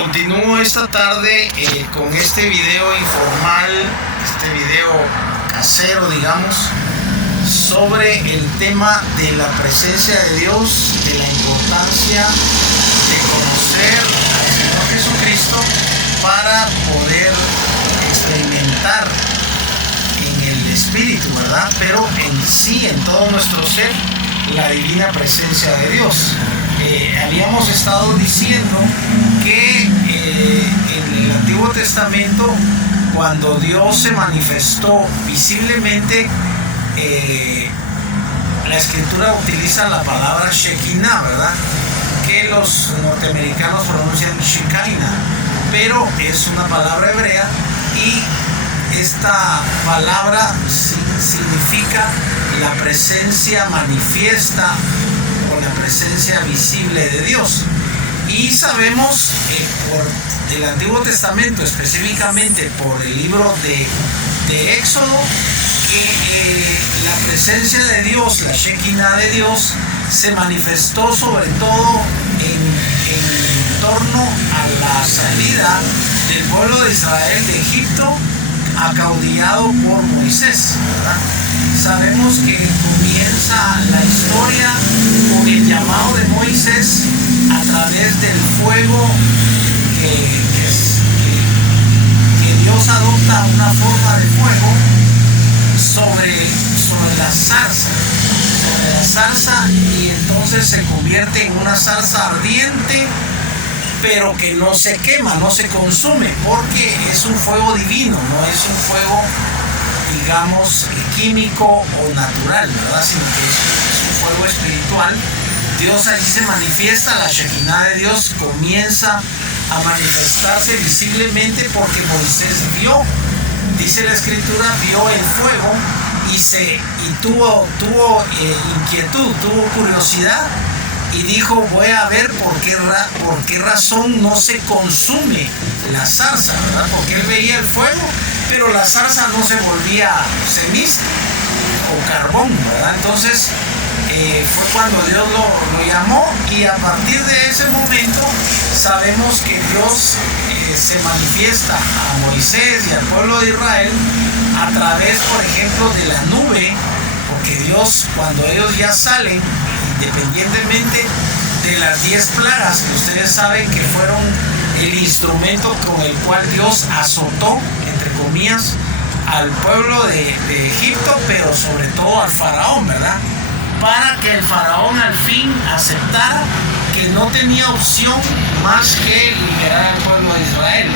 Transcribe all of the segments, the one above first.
Continúo esta tarde con este video informal, este video casero, digamos, sobre el tema de la presencia de Dios, de la importancia de conocer al Señor Jesucristo para poder experimentar en el Espíritu, ¿verdad? Pero en sí, en todo nuestro ser, la divina presencia de Dios. Habíamos estado diciendo que en el Antiguo Testamento, cuando Dios se manifestó visiblemente, la Escritura utiliza la palabra Shekinah, ¿verdad? Que los norteamericanos pronuncian Shekinah, pero es una palabra hebrea y esta palabra significa la presencia manifiesta o la presencia visible de Dios. Y sabemos por el Antiguo Testamento, específicamente por el libro de Éxodo, que la presencia de Dios, la Shekinah de Dios, se manifestó sobre todo en torno a la salida del pueblo de Israel de Egipto, acaudillado por Moisés, ¿verdad? Sabemos que comienza la historia con el llamado de Moisés a través del fuego que Dios adopta una forma de fuego sobre la zarza, y entonces se convierte en una zarza ardiente, pero que no se quema, no se consume, porque es un fuego divino, no es un fuego, digamos, químico o natural, ¿verdad? Sino que es un fuego espiritual. Dios allí se manifiesta, la Shekinah de Dios comienza a manifestarse visiblemente porque Moisés vio, dice la Escritura, vio el fuego y tuvo inquietud, tuvo curiosidad, y dijo: voy a ver por qué razón no se consume la zarza, ¿verdad? Porque él veía el fuego, pero la zarza no se volvía ceniza o carbón, ¿verdad? Entonces fue cuando Dios lo llamó, y a partir de ese momento sabemos que Dios se manifiesta a Moisés y al pueblo de Israel a través, por ejemplo, de la nube, porque Dios, cuando ellos ya salen, independientemente de las 10 plagas, que ustedes saben que fueron el instrumento con el cual Dios azotó, entre comillas, al pueblo de Egipto, pero sobre todo al faraón, ¿verdad? Para que el faraón al fin aceptara que no tenía opción más que liberar al pueblo de Israel,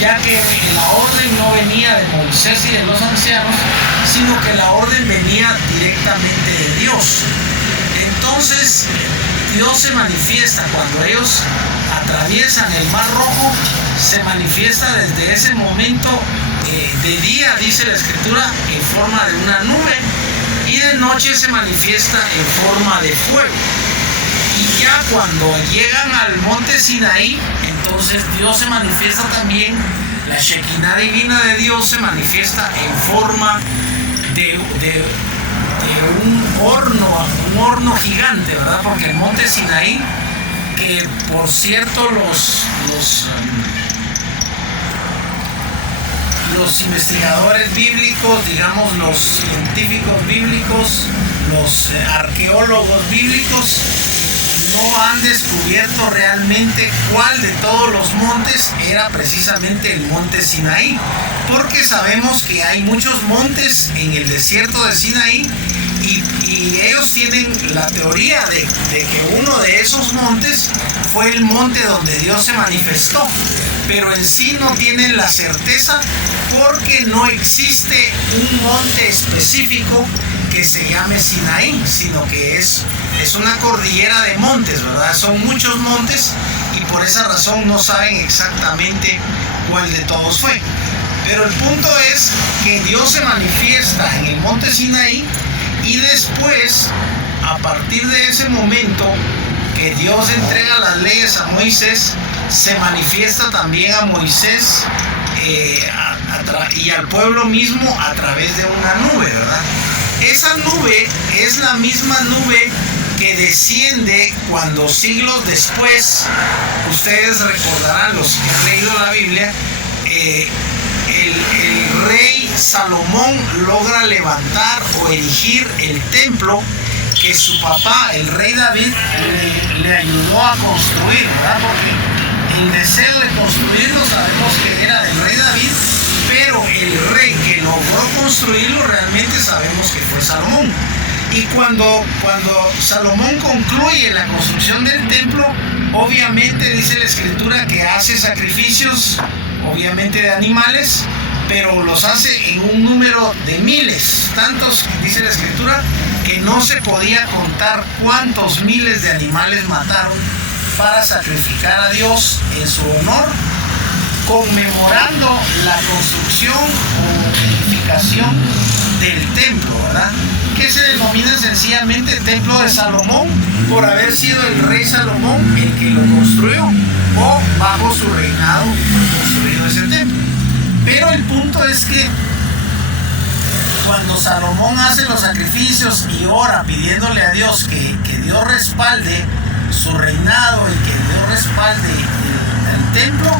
ya que la orden no venía de Moisés y de los ancianos, sino que la orden venía directamente de Dios. Entonces Dios se manifiesta cuando ellos atraviesan el Mar Rojo, se manifiesta desde ese momento de día, dice la Escritura, en forma de una nube, y de noche se manifiesta en forma de fuego. Y ya cuando llegan al monte Sinaí, entonces Dios se manifiesta también, la Shekinah divina de Dios se manifiesta en forma de un horno gigante, ¿verdad? Porque el monte Sinaí, que por cierto los investigadores bíblicos, digamos los científicos bíblicos, los arqueólogos bíblicos, no han descubierto realmente cuál de todos los montes era precisamente el monte Sinaí, porque sabemos que hay muchos montes en el desierto de Sinaí, y ellos tienen la teoría de que uno de esos montes fue el monte donde Dios se manifestó, pero en sí no tienen la certeza, porque no existe un monte específico que se llame Sinaí, sino que es una cordillera de montes, ¿verdad? Son muchos montes, y por esa razón no saben exactamente cuál de todos fue. Pero el punto es que Dios se manifiesta en el monte Sinaí, y después, a partir de ese momento que Dios entrega las leyes a Moisés, se manifiesta también a Moisés y al pueblo mismo a través de una nube, ¿verdad? Esa nube es la misma nube que desciende cuando siglos después, ustedes recordarán, los que han leído la Biblia, el rey Salomón logra levantar o erigir el templo que su papá, el rey David, le ayudó a construir, ¿verdad? Porque el deseo de construirlo sabemos que era del rey David, pero el rey que logró construirlo realmente sabemos que fue Salomón. Y cuando Salomón concluye la construcción del templo, obviamente dice la escritura que hace sacrificios, obviamente de animales, pero los hace en un número de miles, tantos, dice la escritura, que no se podía contar cuántos miles de animales mataron para sacrificar a Dios en su honor, conmemorando la construcción o edificación del templo, ¿verdad? Que se denomina sencillamente Templo de Salomón, por haber sido el rey Salomón el que lo construyó, o bajo su reinado fue construido ese templo. Pero el punto es que cuando Salomón hace los sacrificios y ora pidiéndole a Dios que Dios respalde su reinado y que Dios respalde el templo,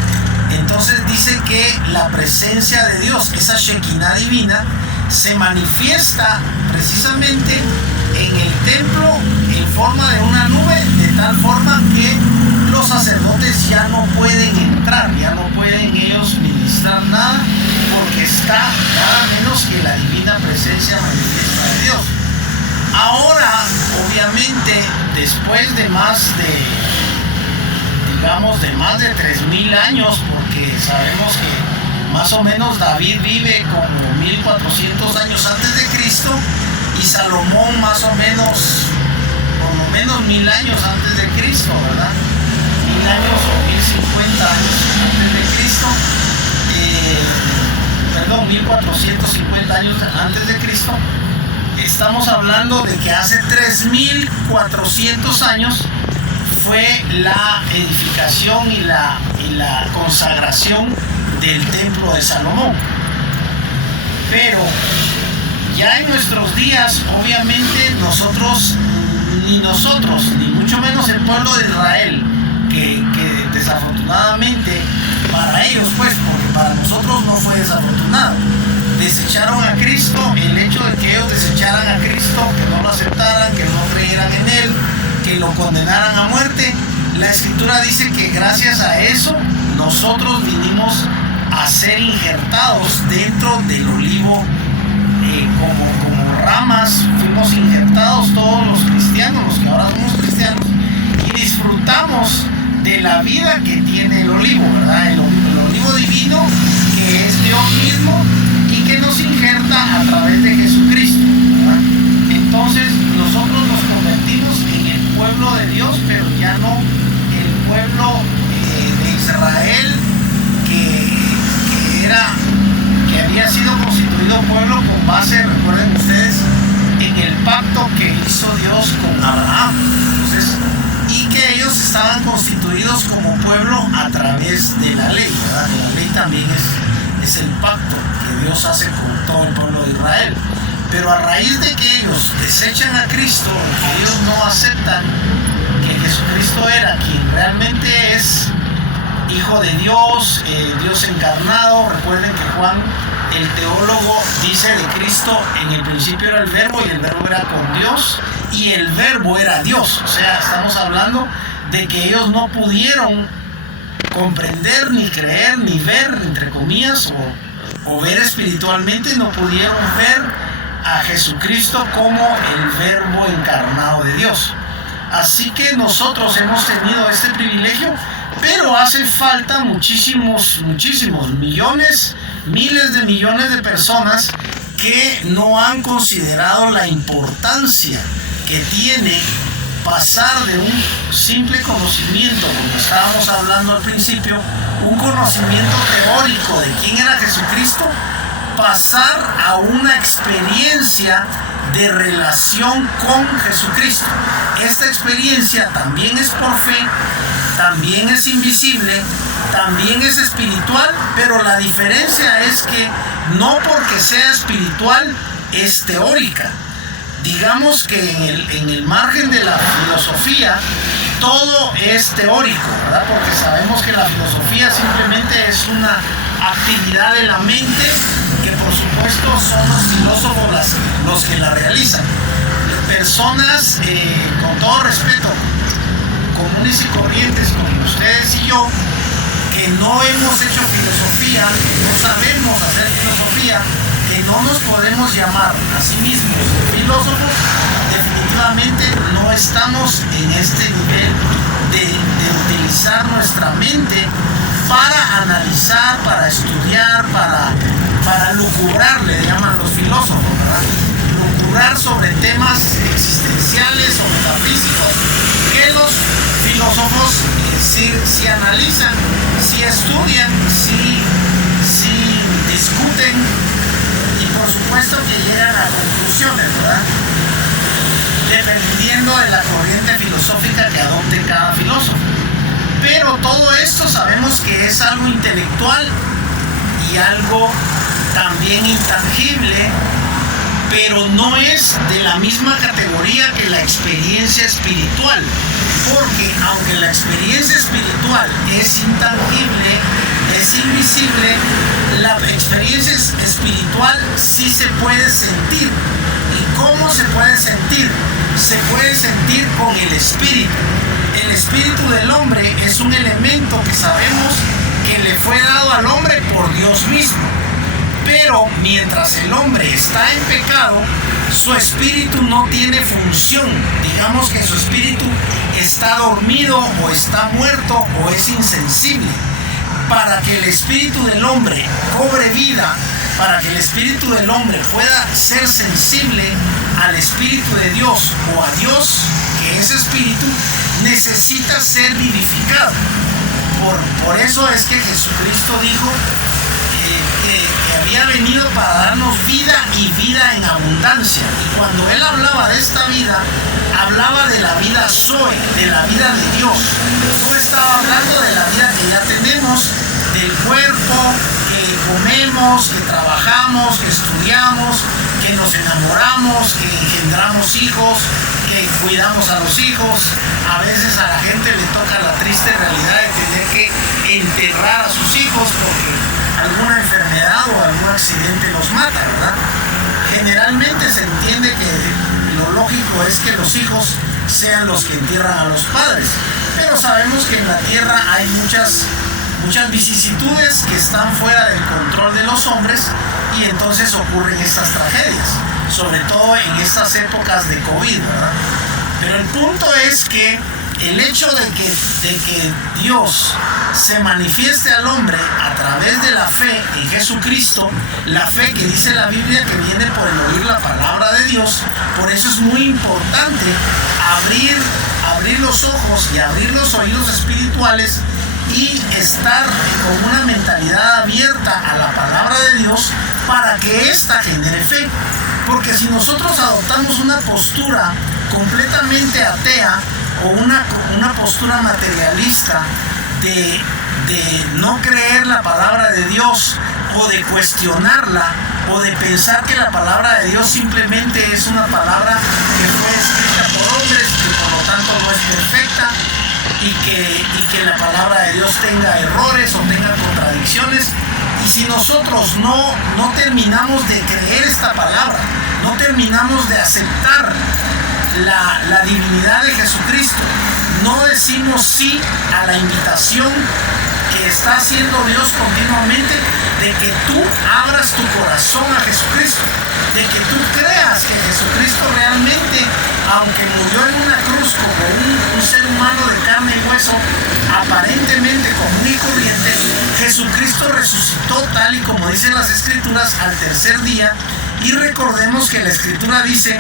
entonces dice que la presencia de Dios, esa Shekinah divina, se manifiesta precisamente en el templo en forma de una nube, de tal forma que los sacerdotes ya no pueden entrar, ya no pueden ellos ministrar nada, porque está nada menos que la divina presencia manifiesta de Dios. Ahora, obviamente, después de más de 3000 años, porque sabemos que más o menos David vive como 1400 años antes de Cristo y Salomón más o menos, por lo menos 1000 años antes de Cristo, ¿verdad? 1000 años o 1050 años antes de Cristo, 1450 años antes de Cristo. Estamos hablando de que hace 3400 años fue la edificación y la consagración del templo de Salomón. Pero ya en nuestros días, obviamente ni mucho menos el pueblo de Israel, que desafortunadamente para ellos, pues, porque para nosotros no fue desafortunado, desecharon a Cristo. El hecho de que ellos desecharan a Cristo, que no lo aceptaran, que no creyeran en Él, que lo condenaran a muerte, la escritura dice que gracias a eso nosotros vinimos a ser injertados dentro del olivo, como ramas fuimos injertados todos los cristianos, los que ahora somos cristianos, y disfrutamos de la vida que tiene el olivo, ¿verdad? El olivo divino, que es Dios mismo y que nos injerta a través de Jesucristo, ¿verdad? Entonces nosotros nos convertimos en el pueblo de Dios, pero ya no el pueblo de Israel que había sido constituido pueblo con base, recuerden ustedes, en el pacto que hizo Dios con Abraham. Entonces, y que ellos estaban constituidos como pueblo a través de la ley, ¿verdad? La ley también es el pacto que Dios hace con todo el pueblo de Israel. Pero a raíz de que ellos desechan a Cristo, que ellos no aceptan que Jesucristo era quien realmente es Hijo de Dios, Dios encarnado. Recuerden que Juan, el teólogo, dice de Cristo: en el principio era el verbo y el verbo era con Dios y el verbo era Dios. O sea, estamos hablando de que ellos no pudieron comprender, ni creer, ni ver, entre comillas, o ver espiritualmente, no pudieron ver a Jesucristo como el verbo encarnado de Dios. Así que nosotros hemos tenido este privilegio, pero hace falta muchísimos millones, miles de millones de personas que no han considerado la importancia que tiene pasar de un simple conocimiento, como estábamos hablando al principio, un conocimiento teórico de quién era Jesucristo, pasar a una experiencia de relación con Jesucristo. Esta experiencia también es por fe, también es invisible, también es espiritual, pero la diferencia es que no porque sea espiritual es teórica. digamos que en el margen de la filosofía todo es teórico, ¿verdad? Porque sabemos que la filosofía simplemente es una actividad de la mente que por supuesto son los filósofos los que la realizan. Personas, con todo respeto, comunes y corrientes como ustedes y yo, que no hemos hecho filosofía, no sabemos hacer filosofía, que no nos podemos llamar a sí mismos filósofos, definitivamente no estamos en este nivel de utilizar nuestra mente para analizar, para estudiar, para lucubrar, le llaman los filósofos, ¿verdad? Lucubrar sobre temas existenciales o metafísicos que los filósofos sí analizan, sí estudian, sí discuten y por supuesto que llegan a conclusiones, ¿verdad? Dependiendo de la corriente filosófica que adopte cada filósofo. Pero todo esto sabemos que es algo intelectual y algo también intangible, pero no es de la misma categoría que la experiencia espiritual, porque aunque la experiencia espiritual es intangible, es invisible, la experiencia espiritual sí se puede sentir. ¿Y cómo se puede sentir? Se puede sentir con el espíritu. El espíritu del hombre es un elemento que sabemos que le fue dado al hombre por Dios mismo. Pero mientras el hombre está en pecado, su espíritu no tiene función. Digamos que su espíritu está dormido o está muerto o es insensible. Para que el espíritu del hombre cobre vida, para que el espíritu del hombre pueda ser sensible al espíritu de Dios o a Dios, que es espíritu, necesita ser vivificado. Por eso es que Jesucristo dijo que había venido para darnos vida y vida en abundancia. Y cuando Él hablaba de esta vida, hablaba de la vida Zoe, de la vida de Dios. No estaba hablando de la vida que ya tenemos, del cuerpo, que comemos, que trabajamos, que estudiamos, que nos enamoramos, que engendramos hijos, que cuidamos a los hijos. A veces a la gente le toca la triste realidad de tener que enterrar a sus hijos porque alguna enfermedad o algún accidente los mata, ¿verdad? Generalmente se entiende que lo lógico es que los hijos sean los que entierran a los padres, pero sabemos que en la tierra hay muchas vicisitudes que están fuera del control de los hombres y entonces ocurren estas tragedias, sobre todo en estas épocas de COVID, ¿verdad? Pero el punto es que el hecho de que Dios se manifieste al hombre a través de la fe en Jesucristo, la fe que dice la Biblia que viene por el oír la palabra de Dios, por eso es muy importante abrir los ojos y abrir los oídos espirituales y estar con una mentalidad abierta a la palabra de Dios para que ésta genere fe. Porque si nosotros adoptamos una postura completamente atea o una postura materialista de no creer la palabra de Dios o de cuestionarla o de pensar que la palabra de Dios simplemente es una palabra que fue escrita por hombres, que por lo tanto no es perfecta y que la palabra de Dios tenga errores o tenga contradicciones. Y si nosotros no terminamos de creer esta palabra, no terminamos de aceptar la divinidad de Jesucristo, no decimos sí a la invitación que está haciendo Dios continuamente de que tú abras tu corazón a Jesucristo, de que tú creas que Jesucristo realmente, aunque murió en una cruz como un ser humano de carne y hueso, aparentemente común y corriente, Jesucristo resucitó tal y como dicen las Escrituras al tercer día. Y recordemos que la Escritura dice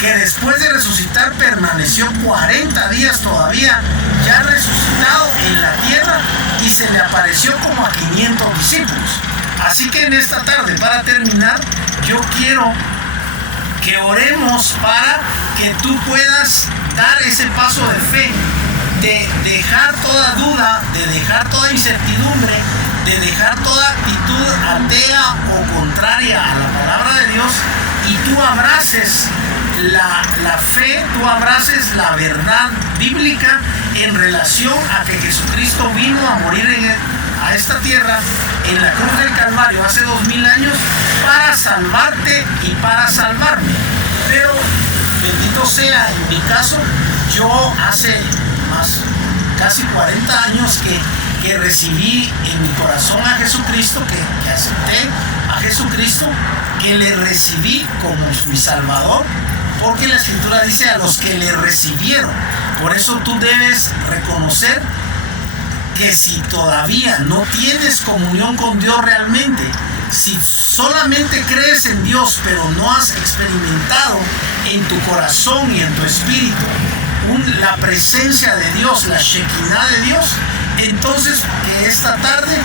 que después de resucitar permaneció 40 días todavía ya resucitado en la tierra y se le apareció como a 500 discípulos. Así que en esta tarde, para terminar, yo quiero que oremos para que tú puedas dar ese paso de fe, de dejar toda duda, de dejar toda incertidumbre, de dejar toda actitud atea o contraria a la palabra de Dios y tú abraces la fe, tú abraces la verdad bíblica en relación a que Jesucristo vino a morir a esta tierra en la cruz del Calvario hace 2000 años para salvarte y para salvarme. Pero bendito sea, en mi caso, yo hace casi 40 años que recibí en mi corazón a Jesucristo, que acepté a Jesucristo, que le recibí como mi Salvador, porque la Escritura dice a los que le recibieron. Por eso tú debes reconocer que si todavía no tienes comunión con Dios realmente, si solamente crees en Dios pero no has experimentado en tu corazón y en tu espíritu la presencia de Dios, la Shekinah de Dios, entonces que esta tarde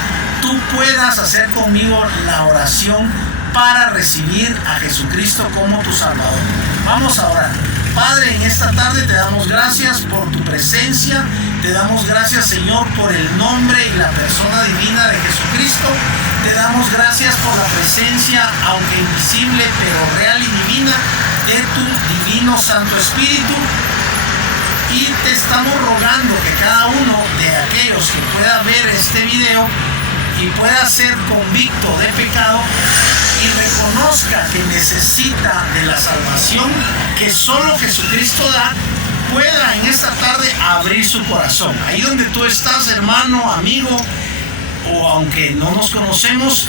tú puedas hacer conmigo la oración para recibir a Jesucristo como tu Salvador. Vamos a orar. Padre, en esta tarde te damos gracias por tu presencia, te damos gracias, Señor, por el nombre y la persona divina de Jesucristo, te damos gracias por la presencia, aunque invisible, pero real y divina, de tu divino Santo Espíritu. Y te estamos rogando que cada uno de aquellos que pueda ver este video y pueda ser convicto de pecado y reconozca que necesita de la salvación que solo Jesucristo da, pueda en esta tarde abrir su corazón. Ahí donde tú estás, hermano, amigo, o aunque no nos conocemos,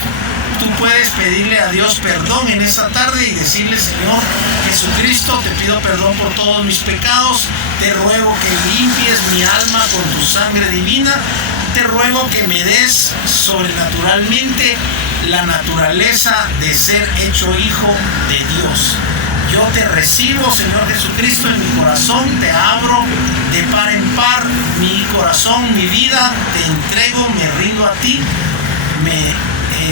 tú puedes pedirle a Dios perdón en esta tarde y decirle: Señor Jesucristo, te pido perdón por todos mis pecados, te ruego que limpies mi alma con tu sangre divina, te ruego que me des sobrenaturalmente la naturaleza de ser hecho hijo de Dios. Yo te recibo, Señor Jesucristo, en mi corazón, te abro de par en par mi corazón, mi vida, te entrego, me rindo a ti, me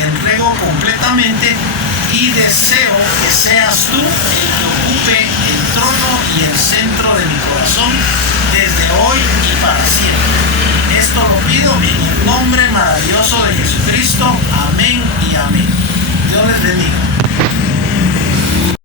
entrego completamente y deseo que seas tú el que ocupe el trono y el centro de mi corazón desde hoy y para siempre. Esto lo pido en el nombre